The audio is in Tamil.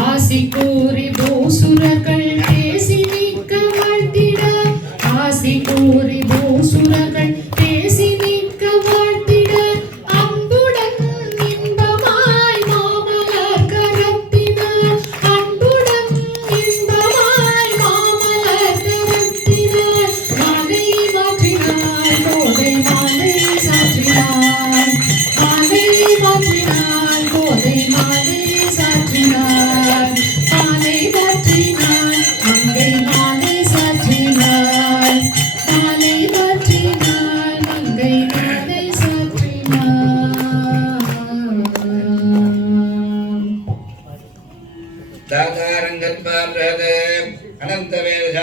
ஆசி கூறி பூசுரர்கள் பேசி நிற்க வாழ்த்திட ஆசி கூறி பூசுரர்கள் பேசி நிற்க வாழ்த்திட அன்புடன் இன்பமாய் மாமலர் கரத்தினார் அன்புடன் இன்பமாய் மாமலர் கரத்தினார் மாலை மாற்றினார் கோதை மாலை சாற்றினார் மாலை மாற்றினார் கோதை மாலை சாற்றினார் மாலை மாற்றினார் மங்கை மாலை சாற்றினார் மாலை மாற்றினார் மங்கை மாலை சாற்றினார் தாகாரங்கத்மா பிரத அனந்த வேத